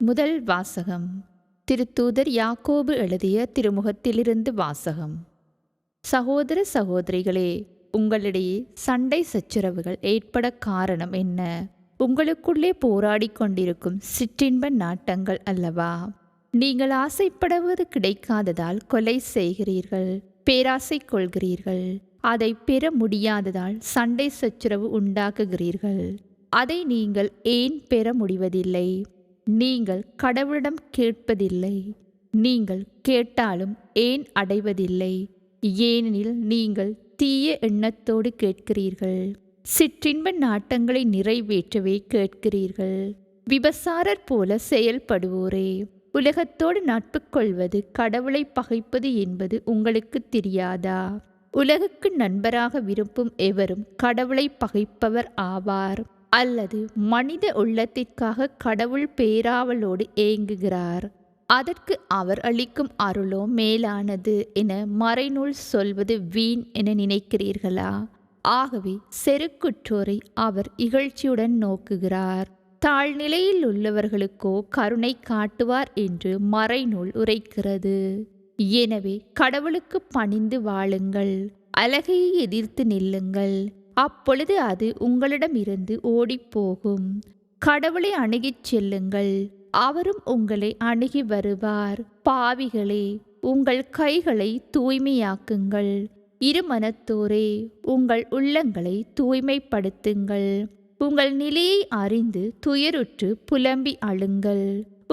முதல் வாசகம். திருத்தூதர் யாக்கோபு எழுதிய திருமுகத்திலிருந்து வாசகம். சகோதர சகோதரிகளே, உங்களிடையே சண்டை சச்சரவுகள் ஏற்பட காரணம் என்ன? உங்களுக்குள்ளே போராடிக் கொண்டிருக்கும் சிற்றின்ப நாட்டங்கள் அல்லவா? நீங்கள் ஆசைப்படுவது கிடைக்காததால் கொலை செய்கிறீர்கள், பேராசை கொள்கிறீர்கள். அதை பெற முடியாததால் சண்டை சச்சரவு உண்டாக்குகிறீர்கள். அதை நீங்கள் ஏன் பெற முடிவதில்லை? நீங்கள் கடவுளிடம் கேட்பதில்லை. நீங்கள் கேட்டாலும் ஏன் அடைவதில்லை? ஏனெனில் நீங்கள் தீய எண்ணத்தோடு கேட்கிறீர்கள், சிற்றின்ப நாட்டங்களை நிறைவேற்றவே கேட்கிறீர்கள். விபசாரர் போல செயல்படுவோரே, உலகத்தோடு நட்பு கொள்வது கடவுளை பகைப்பது என்பது உங்களுக்கு தெரியாதா? உலகுக்கு நண்பராக விரும்பும் எவரும் கடவுளை பகைப்பவர் ஆவார். அல்லது மனித உள்ளத்திற்காக கடவுள் பேராவலோடு ஏங்குகிறார். அதற்கு அவர் அளிக்கும் அருளோ மேலானது என மறைநூல் சொல்வது வீண் என நினைக்கிறீர்களா? ஆகவே செருக்குற்றோரை அவர் இகழ்ச்சியுடன் நோக்குகிறார். தாழ்நிலையில் உள்ளவர்களுக்கோ கருணை காட்டுவார் என்று மறைநூல் உரைக்கிறது. எனவே கடவுளுக்கு பணிந்து வாழுங்கள், அழகையை எதிர்த்து நில்லுங்கள், அப்பொழுது அது உங்களிடமிருந்து ஓடிப்போகும். கடவுளை அணுகிச் செல்லுங்கள், அவரும் உங்களை அணுகி வருவார். பாவிகளே, உங்கள் கைகளை தூய்மையாக்குங்கள். இருமனத்தோரே, உங்கள் உள்ளங்களை தூய்மைப்படுத்துங்கள். உங்கள் நிலையை அறிந்து துயருற்று புலம்பி அழுங்கள்.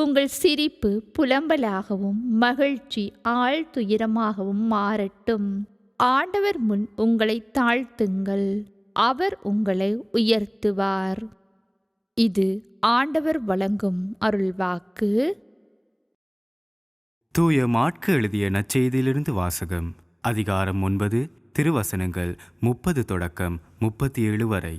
உங்கள் சிரிப்பு புலம்பலாகவும் மகிழ்ச்சி ஆழ் துயரமாகவும் மாறட்டும். ஆண்டவர் முன் உங்களை தாழ்த்துங்கள், அவர் உங்களை உயர்த்துவார். இது ஆண்டவர் வழங்கும் அருள்வாக்கு. தூய மாற்கு எழுதிய நற்செய்தியிலிருந்து வாசகம். அதிகாரம் 9, திருவசனங்கள் 30 தொடக்கம் 37 வரை.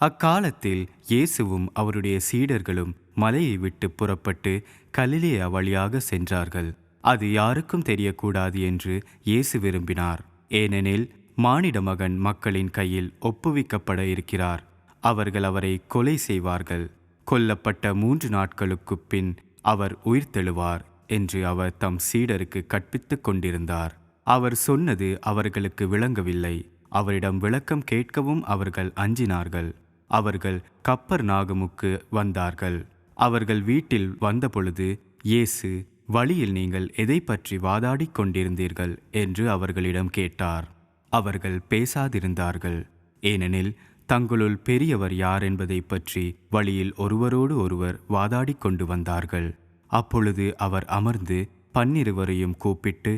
அக்காலத்தில் இயேசுவும் அவருடைய சீடர்களும் மலையை விட்டு புறப்பட்டு கலிலேயா வழியாக சென்றார்கள். அது யாருக்கும் தெரியக்கூடாது என்று இயேசு விரும்பினார். ஏனெனில் மானிட மகன் மக்களின் கையில் ஒப்புவிக்கப்பட இருக்கிறார். அவர்கள் அவரை கொலை செய்வார்கள். கொல்லப்பட்ட 3 நாட்களுக்கு பின் அவர் உயிர்த்தெழுவார் என்று அவர் தம் சீடருக்கு கற்பித்துக் கொண்டிருந்தார். அவர் சொன்னது அவர்களுக்கு விளங்கவில்லை. அவரிடம் விளக்கம் கேட்கவும் அவர்கள் அஞ்சினார்கள். அவர்கள் கப்பர்நாகுமுக்கு வந்தார்கள். அவர்கள் வீட்டில் வந்தபொழுது இயேசு, வழியில் நீங்கள் எதை பற்றி வாதாடிக் கொண்டிருந்தீர்கள் என்று அவர்களிடம் கேட்டார். அவர்கள் பேசாதிருந்தார்கள். ஏனெனில் தங்களுள் பெரியவர் யார் என்பதை பற்றி வழியில் ஒருவரோடு ஒருவர் வாதாடிக் கொண்டு வந்தார்கள். அப்பொழுது அவர் அமர்ந்து 12 கூப்பிட்டு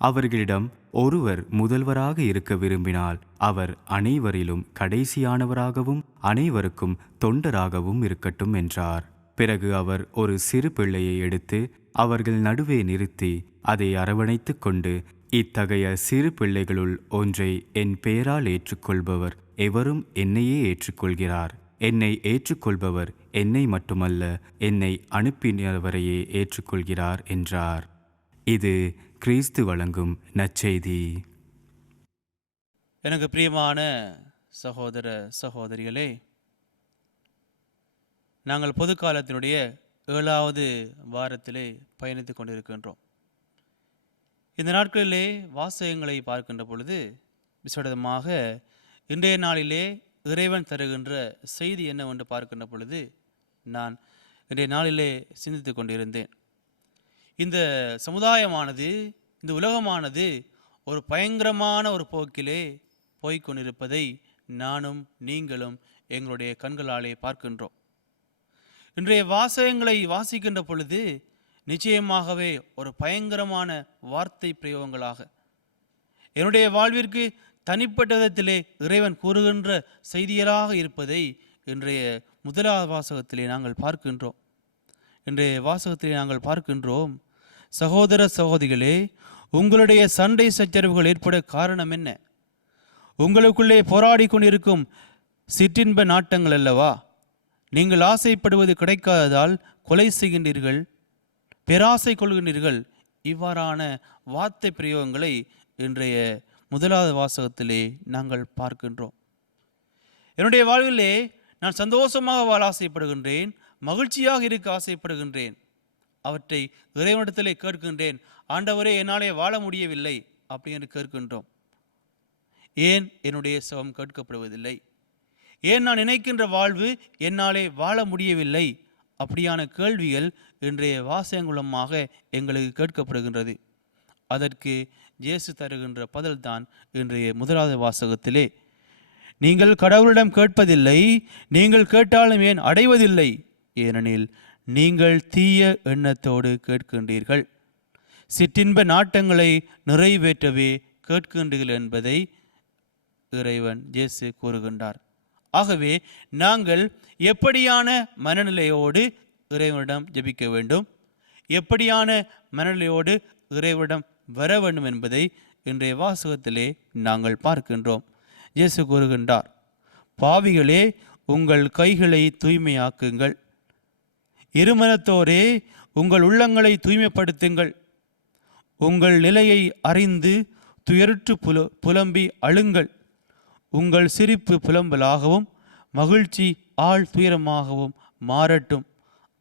அவர்களிடம், ஒருவர் முதல்வராக இருக்க விரும்பினால் அவர் அனைவரிலும் கடைசியானவராகவும் அனைவருக்கும் தொண்டராகவும் இருக்கட்டும் என்றார். பிறகு அவர் ஒரு சிறு பிள்ளையை எடுத்து அவர்கள் நடுவே நிறுத்தி அதை அரவணைத்து கொண்டு, இத்தகைய சிறு பிள்ளைகளுள் ஒன்றை என் பெயரால் ஏற்றுக்கொள்பவர் எவரும் என்னையே ஏற்றுக்கொள்கிறார். என்னை ஏற்றுக்கொள்பவர் என்னை மட்டுமல்ல, என்னை அனுப்பினவரையே ஏற்றுக்கொள்கிறார் என்றார். இது கிறிஸ்து வழங்கும் நற்செய்தி. எனக்கு பிரியமான சகோதர சகோதரிகளே, நாங்கள் பொது காலத்தினுடைய 7வது வாரத்திலே பயணித்து கொண்டிருக்கின்றோம். இந்த நாட்களிலே வாசகங்களை பார்க்கின்ற பொழுது விசேடமாக இன்றைய நாளிலே இறைவன் தருகின்ற செய்தி என்னவென்று பார்க்கின்ற பொழுது நான் இன்றைய நாளிலே சிந்தித்து கொண்டிருந்தேன். இந்த சமுதாயமானது, இந்த உலகமானது ஒரு பயங்கரமான ஒரு போக்கிலே போய்கொண்டிருப்பதை நானும் நீங்களும் எங்களுடைய கண்களாலே பார்க்கின்றோம். இன்றைய வாசகங்களை வாசிக்கின்ற பொழுது நிச்சயமாகவே ஒரு பயங்கரமான வார்த்தை பிரயோகங்களாக என்னுடைய வாழ்விற்கு தனிப்பட்ட விதத்திலே இறைவன் கூறுகின்ற செய்தியலாக இருப்பதை இன்றைய முதலாவது வாசகத்திலே நாங்கள் பார்க்கின்றோம். இன்றைய வாசகத்திலே நாங்கள் பார்க்கின்றோம், சகோதர சகோதரிகளே, உங்களுடைய சண்டை சச்சரவுகள் ஏற்பட காரணம் என்ன? உங்களுக்குள்ளே போராடி கொண்டிருக்கும் சிற்றின்ப நாட்டங்கள் அல்லவா? நீங்கள் ஆசைப்படுவது கிடைக்காததால் கொலை செய்கின்றீர்கள், பேராசை கொள்கின்றீர்கள். இவ்வாறான வார்த்தை பிரயோகங்களை இன்றைய முதலாவது வாசகத்திலே நாங்கள் பார்க்கின்றோம். என்னுடைய வாழ்விலே நான் சந்தோஷமாக வாழ ஆசைப்படுகின்றேன், மகிழ்ச்சியாக இருக்க ஆசைப்படுகின்றேன். அவற்றை இறைவனிடத்திலே கேட்கின்றேன். ஆண்டவரே, என்னாலே வாழ முடியவில்லை அப்படி என்று கேட்கின்றோம். ஏன் என்னுடைய செபம் கேட்கப்படுவதில்லை? ஏன் நான் நினைக்கின்ற வாழ்வு என்னாலே வாழ முடியவில்லை? அப்படியான கேள்விகள் இன்றைய வாசகங்களுமாக எங்களுக்கு கேட்கப்படுகின்றது. அதற்கு இயேசு தருகின்ற பதில்தான் இன்றைய முதலாவது வாசகத்திலே, நீங்கள் கடவுளிடம் கேட்பதில்லை, நீங்கள் கேட்டாலும் ஏன் அடைவதில்லை? ஏனெனில் நீங்கள் தீய எண்ணத்தோடு கேட்கின்றீர்கள், சிற்றின்ப நாட்டங்களை நிறைவேற்றவே கேட்கின்றீர்கள் என்பதை இறைவன் இயேசு கூறுகின்றார். ஆகவே நாங்கள் எப்படியான மனநிலையோடு இறைவனிடம் ஜெபிக்க வேண்டும், எப்படியான மனநிலையோடு இறைவனிடம் வர வேண்டும் என்பதை இன்றைய வாசகத்திலே நாங்கள் பார்க்கின்றோம். இயேசு கூறுகின்றார், பாவிகளே, உங்கள் கைகளை தூய்மையாக்குங்கள், இருமனத்தோரே உங்கள் உள்ளங்களை தூய்மைப்படுத்துங்கள், உங்கள் நிலையை அறிந்து துயருற்று புலம்பி அழுங்கள், உங்கள் சிரிப்பு புலம்பலாகவும் மகிழ்ச்சி ஆழ் துயரமாகவும் மாறட்டும்,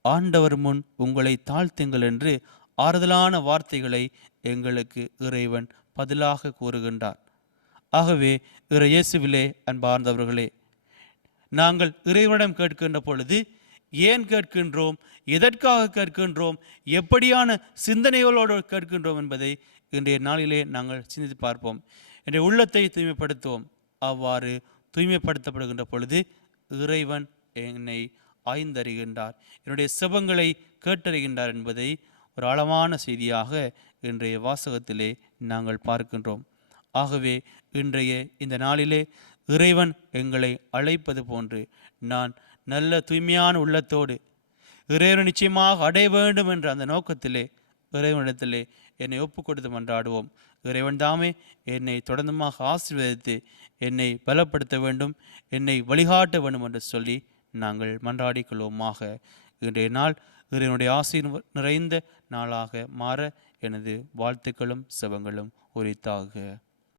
ஆண்டவர் முன் உங்களை தாழ்த்துங்கள் என்று ஆறுதலான வார்த்தைகளை எங்களுக்கு இறைவன் பதிலாக கூறுகின்றார். ஆகவே இயேசுவிலே அன்பார்ந்தவர்களே, நாங்கள் இறைவனிடம் கேட்கின்ற பொழுது ஏன் கேட்கின்றோம், எதற்காக கேட்கின்றோம், எப்படியான சிந்தனைகளோடு கேட்கின்றோம் என்பதை இன்றைய நாளிலே நாங்கள் சிந்தித்து பார்ப்போம். இன்றைய உள்ளத்தை தூய்மைப்படுத்துவோம். அவ்வாறு தூய்மைப்படுத்தப்படுகின்ற பொழுது இறைவன் என்னை ஆய்ந்தறிகின்றார், என்னுடைய செபங்களை கேட்டறிகின்றார் என்பதை ஒரு ஆழமான செய்தியாக இன்றைய வாசகத்திலே நாங்கள் பார்க்கின்றோம். ஆகவே இன்றைய இந்த நாளிலே இறைவன் எங்களை அழைப்பது போன்று நான் நல்ல தூய்மையான உள்ளத்தோடு இறைவன் நிச்சயமாக அடைய வேண்டும் என்ற அந்த நோக்கத்திலே இறைவனிடத்திலே என்னை ஒப்புக் கொடுத்து மன்றாடுவோம். இறைவன் தாமே என்னை தொடர்ந்துமாக ஆசீர்வதித்து என்னை பலப்படுத்த வேண்டும், என்னை வழிகாட்ட வேண்டும் என்று சொல்லி நாங்கள் மன்றாடிக் கொள்வோமாக. இன்றைய நாள் இறைவனுடைய ஆசீர் நிறைந்த நாளாக மாற எனது வாழ்த்துக்களும் செபங்களும் உரித்தாக.